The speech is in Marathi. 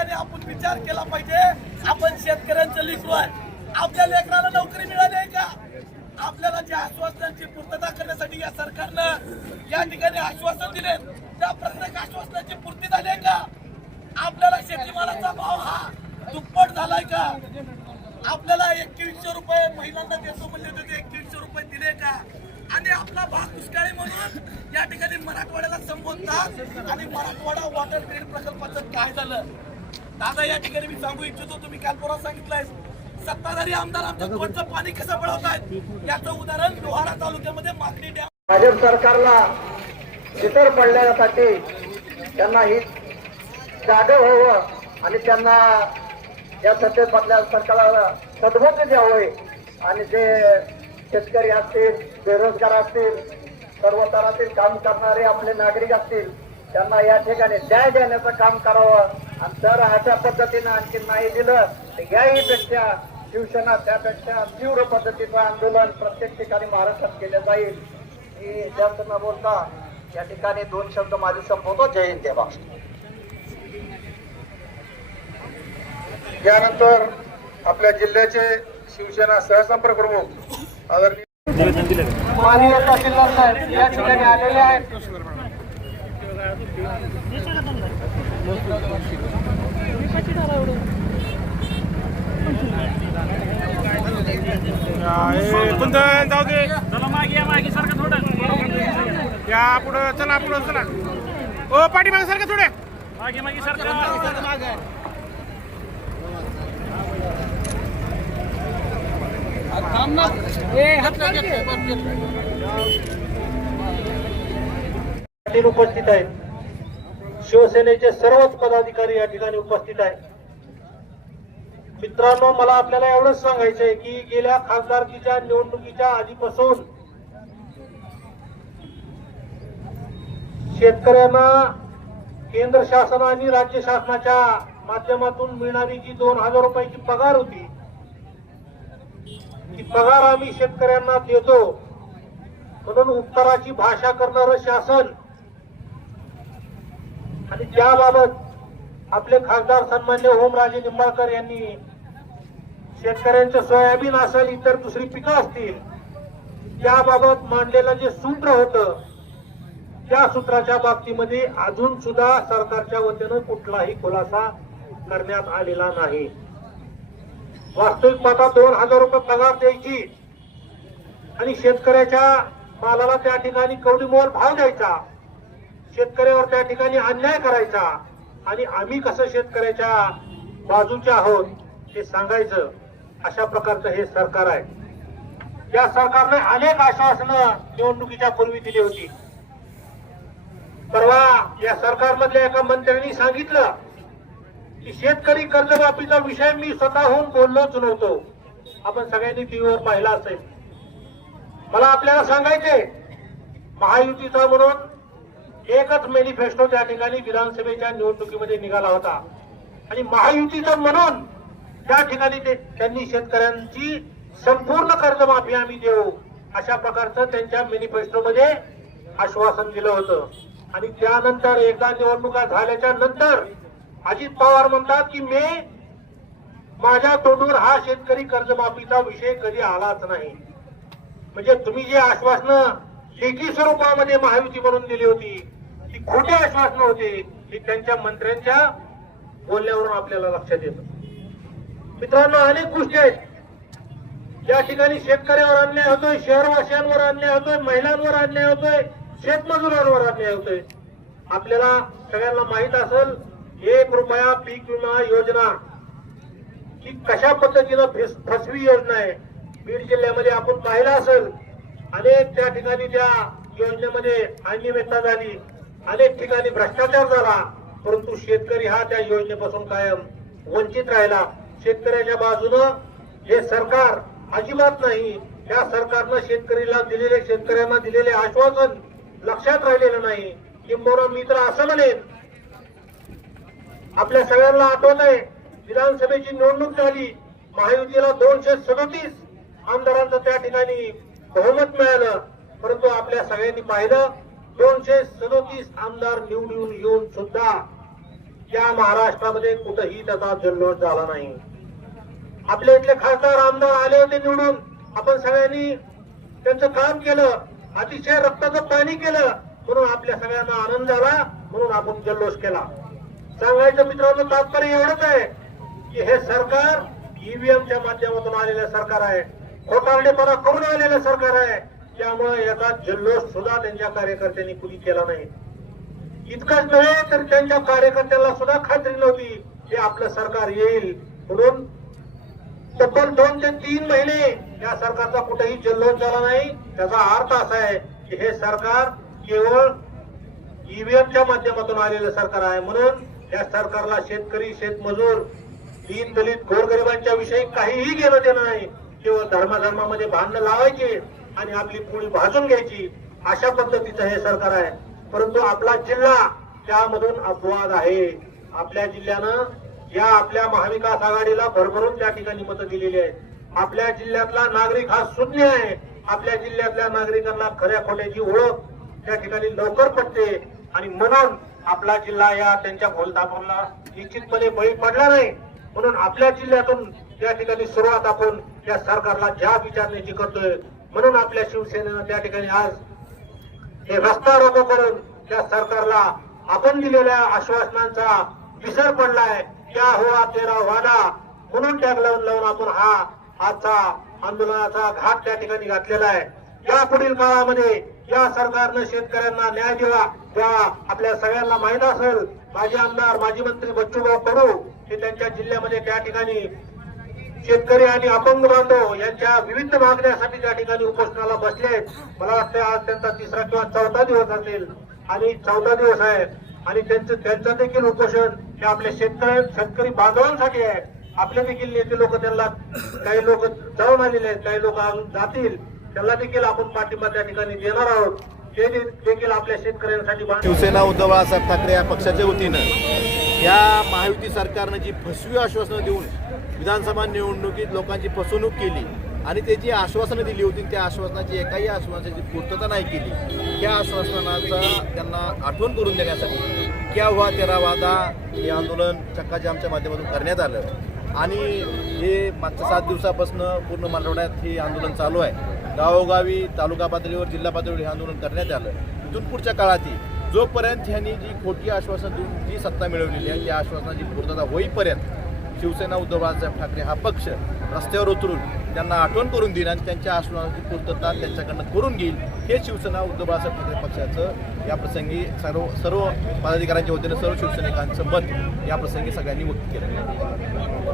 ठिकाणी आपण विचार केला पाहिजे. आपण शेतकऱ्यांचं लेकरू आहे आपल्या लेकराला नोकरी मिळाली आहे का? आपल्याला ज्या आश्वासनांची पूर्तता करण्यासाठी या सरकारनं या ठिकाणी आश्वासन दिले त्या प्रत्येक आश्वासनाची पूर्ती झाली आहे का? आपल्याला शेतीमालाचा भाव हा दुप्पट झालाय का? आपल्याला एकवीसशे रुपये महिलांना देतो म्हणले होते ते एकवीसशे रुपये दिले का? आणि आपला भाग दुष्काळी म्हणून या ठिकाणी मराठवाड्याला संबोधतात आणि मराठवाडा वॉटर ग्रीड प्रकल्पाचं काय झालं? दादा या ठिकाणी मी सांगू इच्छितो तुम्ही काल परवा सांगितलंय सत्ताधारी आमदार आमच्या तोंडचं पाणी कसं पळवतायत याचं उदाहरण लोहारा तालुक्यामध्ये मागणी द्या. भाजप सरकारला चितर पडण्यासाठी त्यांना ही जाग व्हावं आणि त्यांना या सत्तेमधल्या सरकारला सद्बुद्धी द्यावं आणि जे शेतकरी असतील बेरोजगार असतील सर्व तरातील काम करणारे आपले नागरिक असतील त्यांना या ठिकाणी न्याय देण्याचं काम करावं. आणि जर अशा पद्धतीनं आणखी नाही दिलं तर याही पेक्षा शिवसेना त्यापेक्षा तीव्र पद्धतीचं आंदोलन प्रत्येक ठिकाणी महाराष्ट्रात केलं जाईल. मी जास्त न बोलता या ठिकाणी दोन शब्द माझे संपवतो. जय हिंद यानंतर आपल्या जिल्ह्याचे शिवसेना सहसंपर्क प्रमुख आदरणीय माननीय तहसीलदार साहेब या ठिकाणी आलेले आहेत. कुंदन जाऊ दे चला मागे या मागे सारखं थोडं. या पुढं चला पुढं चला. ओ पाठीमागे सारखं थोडे. मागे मागे सारखं ठिकाणी उपस्थित आहेत शिवसेनेचे सर्वच पदाधिकारी या ठिकाणी उपस्थित आहेत. मित्रांनो मला आपल्याला एवढंच सांगायचं आहे की गेल्या खासदारकीच्या निवडणुकीच्या आधीपासून शेतकऱ्यांना केंद्र शासन आणि राज्य शासनाच्या माध्यमातून मिळणारी जी दोन हजार रुपयाची पगार होती ती पगार आम्ही शेतकऱ्यांना देतो. म्हणून उत्तराची भाषा करणारं शासन आणि त्याबाबत आपले खासदार सन्मान्य ओमराजे निंबाळकर यांनी शेतकऱ्यांचं सोयाबीन असेल इतर दुसरी पिकं असतील त्याबाबत मांडलेलं जे सूत्र होतं त्या सूत्राच्या बाबतीमध्ये अजून सुद्धा सरकारच्या वतीनं कुठलाही खुलासा करण्यात आलेला नाही. वास्तविक माता दोन हजार रुपये पगार द्यायची आणि शेतकऱ्याच्या मालाला त्या ठिकाणी कवडीमोल भाव द्यायचा. शेतकऱ्यावर त्या ठिकाणी अन्याय करायचा आणि आम्ही कसं शेतकऱ्याच्या बाजूच्या आहोत हे सांगायचं अशा प्रकारचं हे सरकार आहे. या सरकारने अनेक आश्वासनं निवडणुकीच्या पूर्वी दिली होती. परवा या सरकारमधल्या एका मंत्र्यांनी सांगितलं की शेतकरी कर्जमाफीचा विषय मी स्वतःहून बोललोच नव्हतो. आपण सगळ्यांनी टीव्हीवर पाहिला असेल. मला आपल्याला सांगायचे महायुतीचा म्हणून एकच मॅनिफेस्टो त्या ठिकाणी विधानसभेच्या निवडणुकीमध्ये निघाला होता. आणि महायुतीचं म्हणून त्या ठिकाणी ते त्यांनी शेतकऱ्यांची संपूर्ण कर्जमाफी आम्ही देऊ अशा प्रकारचं त्यांच्या मॅनिफेस्टोमध्ये आश्वासन दिलं होतं. आणि त्यानंतर एकदा निवडणुका झाल्याच्यानंतर अजित पवार म्हणतात की मी माझ्या तोंडून हा शेतकरी कर्जमाफीचा विषय कधी आलाच नाही. म्हणजे तुम्ही जे आश्वासनं लेखी स्वरूपामध्ये महायुती म्हणून दिली होती खोटी आश्वासनं होती ही त्यांच्या मंत्र्यांच्या बोलण्यावरून आपल्याला लक्षात येतं. मित्रांनो अनेक गोष्टी आहेत. या ठिकाणी शेतकऱ्यावर अन्याय होतोय शहरवासियांवर अन्याय होतोय महिलांवर अन्याय होतोय शेतमजुरांवर अन्याय होतोय. आपल्याला सगळ्यांना माहीत असेल एक रुपया पीक विमा योजना ही कशा पद्धतीनं फेस- फसवी योजना आहे. बीड जिल्ह्यामध्ये आपण पाहिलं असेल अनेक त्या ठिकाणी त्या योजनेमध्ये अनियमितता झाली. अनेक ठिकाणी भ्रष्टाचार झाला परंतु शेतकरी हा त्या योजनेपासून कायम वंचित राहिला. शेतकऱ्याच्या बाजूनं हे सरकार अजिबात नाही. या सरकारनं शेतकरीला दिलेले शेतकऱ्यांना दिलेले आश्वासन लक्षात राहिलेलं नाही. किंबहुना मी तर असं म्हणेन आपल्या सगळ्यांना आठवत आहे विधानसभेची निवडणूक झाली महायुतीला दोनशे सदोतीस आमदारांचं त्या ठिकाणी बहुमत मिळालं. परंतु आपल्या सगळ्यांनी पाहिलं दोनशे सदोतीस आमदार निवडून येऊन सुद्धा या महाराष्ट्रामध्ये कुठंही त्याचा जल्लोष झाला नाही. आपल्या इथले खासदार आमदार आले होते निवडून. आपण सगळ्यांनी त्यांचं काम केलं. अतिशय रक्ताचं पाणी केलं. म्हणून आपल्या सगळ्यांना आनंद झाला. म्हणून आपण जल्लोष केला. सांगायचं मित्रांनो तात्पर्य एवढंच आहे की हे सरकार ईव्हीएमच्या माध्यमातून आलेलं सरकार आहे. खोटारडेपणा करून आलेलं सरकार आहे. त्यामुळे याचा जल्लोष सुद्धा त्यांच्या कार्यकर्त्यांनी कुणी केला नाही. इतकंच नव्हे तर त्यांच्या कार्यकर्त्यांना सुद्धा खात्री नव्हती की आपलं सरकार येईल. म्हणून तब्बल दोन ते तीन महिने या सरकारचा कुठेही जल्लोष झाला नाही. त्याचा अर्थ असा आहे की हे सरकार केवळ ईव्हीएमच्या माध्यमातून आलेलं सरकार आहे. म्हणून या सरकारला शेतकरी शेतमजूर दीन दलित गोरगरिबांच्या विषयी काहीही घेणं देणं नाही. केवळ धर्माधर्मामध्ये भांडणं लावायची. आणि आपली पोळी भाजून घ्यायची अशा पद्धतीचं हे सरकार आहे. परंतु आपला जिल्हा त्यामधून अपवाद आहे. आपल्या जिल्ह्यानं या आपल्या महाविकास आघाडीला भरभरून त्या ठिकाणी मतं दिलेली आहेत. आपल्या जिल्ह्यातला नागरिक हा शून्य आहे. आपल्या जिल्ह्यातल्या नागरिकांना खऱ्या खोट्याची ओळख त्या ठिकाणी लवकर पडते आणि म्हणून आपला जिल्हा या त्यांच्या भोलतापाला निश्चितपणे बळी पडला नाही म्हणून आपल्या जिल्ह्यातून त्या ठिकाणी सुरुवात आपण त्या सरकारला ज्या विचारण्याची करतोय म्हणून आपल्या शिवसेनेनं त्या ठिकाणी आज हे रस्ता रोको करून त्या सरकारला आपण दिलेल्या आश्वासनांचा विसर पडलाय. त्या होळा तेरा वादा? म्हणून टॅग लावून लावून आपण हा आजचा आंदोलनाचा घाट त्या ठिकाणी घातलेला आहे. या पुढील काळामध्ये या सरकारनं शेतकऱ्यांना न्याय दिला त्या आपल्या सगळ्यांना माहीत असेल माजी आमदार माजी मंत्री बच्चूभाऊ कडू हे त्यांच्या जिल्ह्यामध्ये त्या ठिकाणी शेतकरी आणि अपंग बांधव यांच्या विविध मागण्यासाठी त्या ठिकाणी उपोषणाला बसले आहेत. मला वाटतं आज त्यांचा तिसरा किंवा चौथा दिवस असेल. आणि चौथा दिवस आहे. आणि त्यांचं त्यांचं देखील उपोषण हे आपल्या शेतकरी शेतकरी बांधवांसाठी आहे. आपले देखील नेते लोक त्यांना काही लोक जाऊन आलेले आहेत. काही लोक अजून जातील. त्यांना देखील आपण पाठिंबा त्या ठिकाणी देणार आहोत. ते देखील आपल्या शेतकऱ्यांसाठी शिवसेना उद्धव बाळासाहेब ठाकरे या पक्षाच्या वतीनं या महायुती सरकारनं जी फसवी आश्वासनं देऊन विधानसभा निवडणुकीत लोकांची फसवणूक केली आणि ते जी आश्वासनं दिली होती त्या आश्वासनाची एकाही आश्वासनाची पूर्तता नाही केली. त्या आश्वासनाचा त्यांना आठवण करून देण्यासाठी क्या हुआ तेरा वादा हे आंदोलन चक्काजामच्या माध्यमातून करण्यात आलं. आणि हे मागच्या सात दिवसापासून पूर्ण मराठवाड्यात हे आंदोलन चालू आहे. गावोगावी तालुका पातळीवर जिल्हा पातळीवर हे आंदोलन करण्यात आलं. इथून पुढच्या काळातही जोपर्यंत ह्यांनी जी खोटी आश्वासन देऊन जी सत्ता मिळवलेली आहे त्या आश्वासनाची पूर्तता होईपर्यंत शिवसेना उद्धव बाळासाहेब ठाकरे हा पक्ष रस्त्यावर उतरून त्यांना आठवण करून देईल आणि त्यांच्या आश्वासनाची पूर्तता त्यांच्याकडनं करून घेईल हे शिवसेना उद्धव बाळासाहेब ठाकरे पक्षाचं या प्रसंगी सर्व सर्व पदाधिकाऱ्यांच्या वतीनं सर्व शिवसैनिकांचं मत या प्रसंगी सगळ्यांनी व्यक्त केलं.